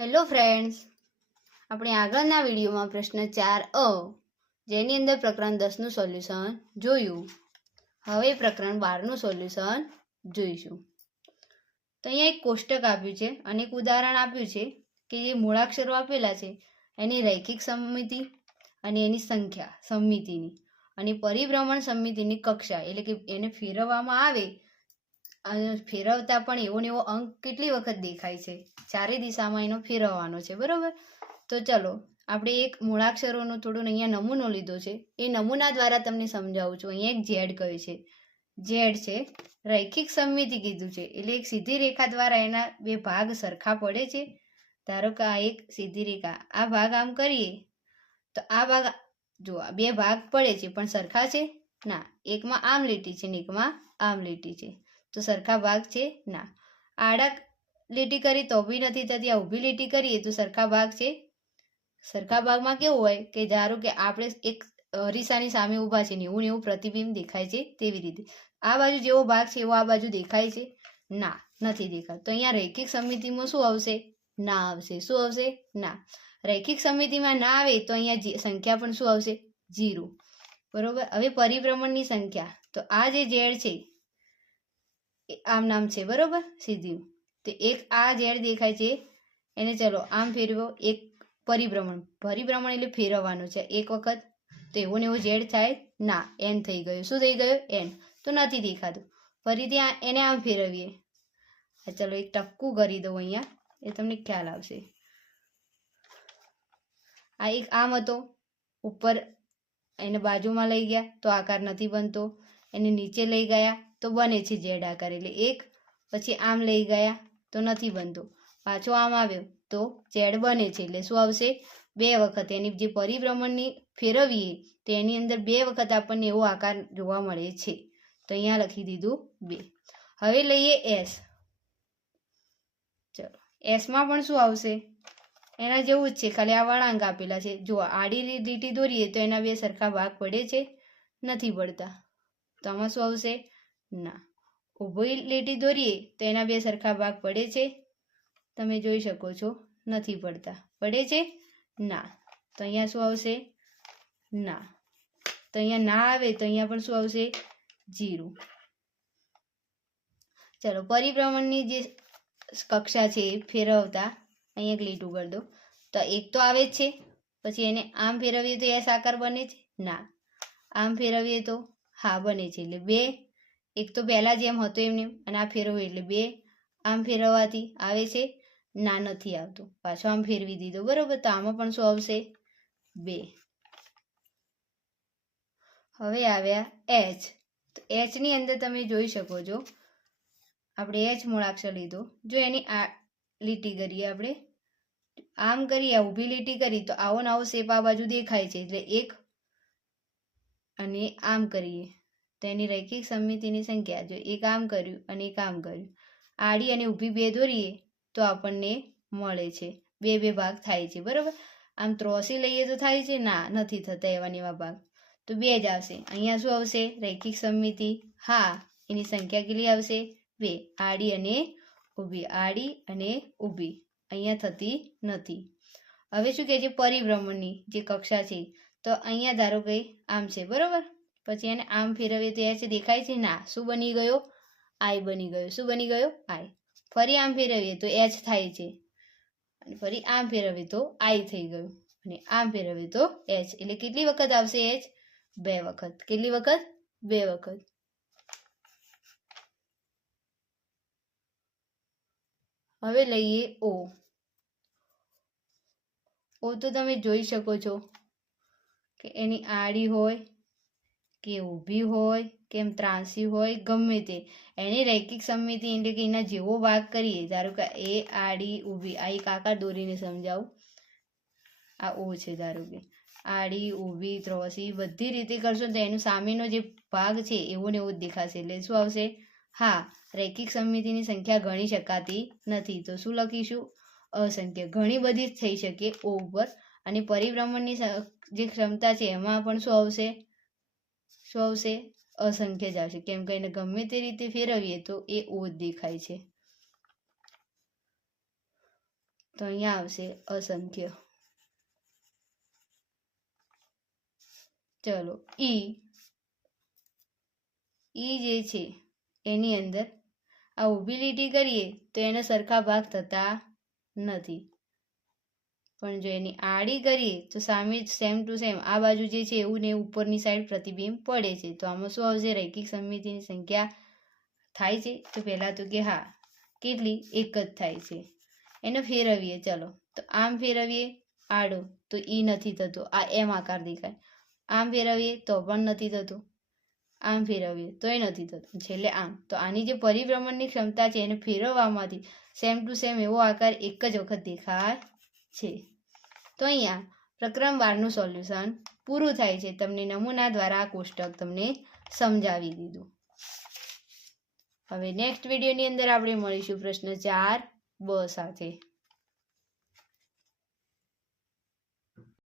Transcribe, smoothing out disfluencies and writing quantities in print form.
Hello friends, આપણે આગળના વિડીયોમાં પ્રશ્ન 4 જેની અંદર પ્રકરણ 10નું સોલ્યુશન જોયું. હવે પ્રકરણ 12નું સોલ્યુશન જોઈશું. તો અહીંયા એક કોષ્ટક આપ્યું છે અને એક ઉદાહરણ આપ્યું છે કે જે મૂળાક્ષરો આપેલા છે એની રૈખિક સમમિતિ અને એની સંખ્યા સમમિતિની અને પરિભ્રમણ સમમિતિની કક્ષા, એટલે કે એને ફેરવવામાં આવે અને ફેરવતા પણ એવો ને એવો અંક કેટલી વખત દેખાય છે, ચારે દિશામાં એનો ફેરવવાનો છે. બરોબર, તો ચલો આપણે એક મૂળાક્ષરોનો થોડો અહીંયા નમૂનો લીધો છે. એ નમૂના દ્વારા તમને સમજાવું છું. અહીંયા એક ઝેડ કહે છે, ઝેડ છે, રૈખિક સમમિતિ કીધું છે, એટલે એક સીધી રેખા દ્વારા એના બે ભાગ સરખા પડે છે. ધારો કે આ એક સીધી રેખા, આ ભાગ આમ કરીએ તો આ ભાગ જો બે ભાગ પડે છે પણ સરખા છે ના. એકમાં આમ લીટી છે ને એકમાં આમ લીટી છે, તો સરખા ભાગ છે ના. આડા લીટી કરી તો બી નથી થતી, આ ઊભી લીટી કરીએ તો સરખા ભાગ છે. સરખા ભાગમાં કેવું હોય કે ધારો કે આપણે એક અરીસાની સામે ઊભા છે ને એવું પ્રતિબિંબ દેખાય છે, તેવી રીતે આ બાજુ જેવો ભાગ છે એવો આ બાજુ દેખાય છે ના, નથી દેખાતો. તો અહીંયા રૈખિક સમમિતિમાં શું આવશે? ના આવશે. શું આવશે? ના. રૈખિક સમમિતિમાં ના આવે તો અહીંયા સંખ્યા પણ શું આવશે? 0. બરોબર. હવે પરિભ્રમણની સંખ્યા, તો આ જે ઝેડ છે આમ નામ છે, બરોબર, સીધી. તો એક આ ઝેડ દેખાય છે એને ચલો આમ ફેરવો. એક પરિભ્રમણ એટલે ફેરવવાનું છે એક વખત, તો એવો ને એવો ઝેડ થાય ના, એન થઈ ગયો. શું થઈ ગયો? એન. તો નથી દેખાતું. ફરીથી એને આમ ફેરવીએ. ચલો એક ટપકું કરી દઉં અહીંયા, એ તમને ખ્યાલ આવશે. આ એક આમ હતો, ઉપર એને બાજુમાં લઈ ગયા તો આકાર નથી બનતો, એને નીચે લઈ ગયા તો બને છે ઝેડ આકાર. એટલે એક, પછી આમ લઈ ગયા તો નથી બનતો, પાછો આમ આવ્યો તો ઝેડ બને છે. એટલે શું આવશે? 2 વખત. એની જે પરિભ્રમણની ફેરવીએ તો એની અંદર 2 વખત આપણને એવો આકાર જોવા મળે છે. તો અહીંયા લખી દીધું 2. હવે લઈએ એસ. ચલો એસમાં પણ શું આવશે? એના જેવું જ છે, ખાલી આ વળાંક આપેલા છે. જો આડી લીટી દોરીએ તો એના 2 સરખા ભાગ પડે છે? નથી પડતા. તો આમાં શું આવશે? ના. ઊભી લીટી દોરીએ તો એના 2 સરખા ભાગ પડે છે? તમે જોઈ શકો છો, નથી પડતા. પડે છે? ના. તો અહીંયા શું આવશે? ના. તો અહીંયા ના આવે તો અહીંયા પણ શું આવશે? 0. ચલો પરિભ્રમણની જે કક્ષા છે ફેરવતા અહીંયા એક લીટું કરી દો. તો એક તો આવે જ છે, પછી એને આમ ફેરવીએ તો એસ આકાર બને છે? ના. આમ ફેરવીએ તો હા બને છે. એટલે 2. એક તો પહેલા જેમ હતો એમને, અને આ ફેરવ્યું એટલે 2. આમ ફેરવવાથી આવે છે? ના, નથી આવતું. પાછો આમ ફેરવી દીધો, બરોબર. તો આમાં પણ શું આવશે? 2. હવે આવ્યા એચ. તો એચ ની અંદર તમે જોઈ શકો છો, આપણે એચ મૂળાક્ષર લીધો. જો એની આ લીટી કરીએ, આપણે આમ કરીએ, ઊભી લીટી કરી તો આવો ને આવો શેપ આ બાજુ દેખાય છે. એટલે 1 અને આમ કરીએ તો એની રૈખિક સમમિતિની સંખ્યા, જો એક આમ કર્યું અને એક આમ કર્યું, આડી અને ઊભી 2 દોરીએ તો આપણને મળે છે. 2 ભાગ થાય છે, બરોબર. આમ ત્રોસી લઈએ તો થાય છે? ના, નથી થતા એવા ને એવા ભાગ. તો 2 જ આવશે. અહીંયા શું આવશે? રૈખિક સમમિતિ. હા, એની સંખ્યા કેટલી આવશે? 2. આડી અને ઊભી, આડી અને ઊભી અહીંયા થતી નથી. હવે શું કહે છે? પરિભ્રમણની જે કક્ષા છે, તો અહીંયા ધારો કે આમ છે, બરોબર. પછી એને આમ ફેરવીએ તો એચ દેખાય છે? ના. શું બની ગયો? આઈ બની ગયો. શું બની ગયો? આઈ. ફરી આમ ફેરવીએ તો એચ થાય છે, અને ફરી આમ ફેરવીએ તો આઈ થઈ ગયું, અને આમ ફેરવીએ તો એચ. એટલે કેટલી વખત આવશે એચ? 2 વખત. કેટલી વખત? 2 વખત. હવે લઈએ ઓ. ઓ તો તમે જોઈ શકો છો કે એની આડી હોય કે ઊભી હોય કે એમ ત્રાંસી હોય, ગમે તે એની રૈખિક સમમિતિ એટલે કે એના જેવો ભાગ કરીએ. ધારો કે એ આડી ઊભી, આ એક આકાર દોરીને સમજાવું. આ ઓ છે, ધારો કે આડી ઊભી ત્રોસી બધી રીતે કરશો તો એનો સામેનો જે ભાગ છે એવો ને એવો જ દેખાશે. એટલે શું આવશે? હા, રૈખિક સમમિતિની સંખ્યા ગણી શકાતી નથી. તો શું લખીશું? અસંખ્ય. ઘણી બધી જ થઈ શકે ઓ ઉપર. અને પરિભ્રમણની જે ક્ષમતા છે એમાં પણ શું આવશે? શું આવશે? અસંખ્ય જ આવશે, કેમ કે એને ગમે તે રીતે ફેરવીએ તો એ ઓ જ દેખાય છે. તો અહીંયા આવશે અસંખ્ય. ચલો ઈ જે છે એની અંદર આ ઊભી લીટી કરીએ તો એને સરખા ભાગ થતા નથી, પણ જો એની આડી કરીએ તો સામે સેમ ટુ સેમ આ બાજુ જે છે એવું ને ઉપરની સાઈડ પ્રતિબિંબ પડે છે. તો આમાં શું આવશે? રૈખિક સમમિતિની સંખ્યા થાય છે. તો પહેલાં તો કે હા, કેટલી? એક જ થાય છે. એને ફેરવીએ. ચલો તો આમ ફેરવીએ આડો તો ઈ નથી થતો, આ એમ આકાર દેખાય. આમ ફેરવીએ તો પણ નથી થતો, આમ ફેરવીએ તોય નથી થતું, છેલ્લે આમ. તો આની જે પરિભ્રમણની ક્ષમતા છે એને ફેરવવામાંથી સેમ ટુ સેમ એવો આકાર એક જ વખત દેખાય છે. તો અહીંયા પ્રકરણ 12નું સોલ્યુશન પૂરું થાય છે. તમને નમૂના દ્વારા આ કોષ્ટક તમને સમજાવી દીધું. હવે નેક્સ્ટ વિડીયોની અંદર આપણે મળીશું પ્રશ્ન 4બ સાથે.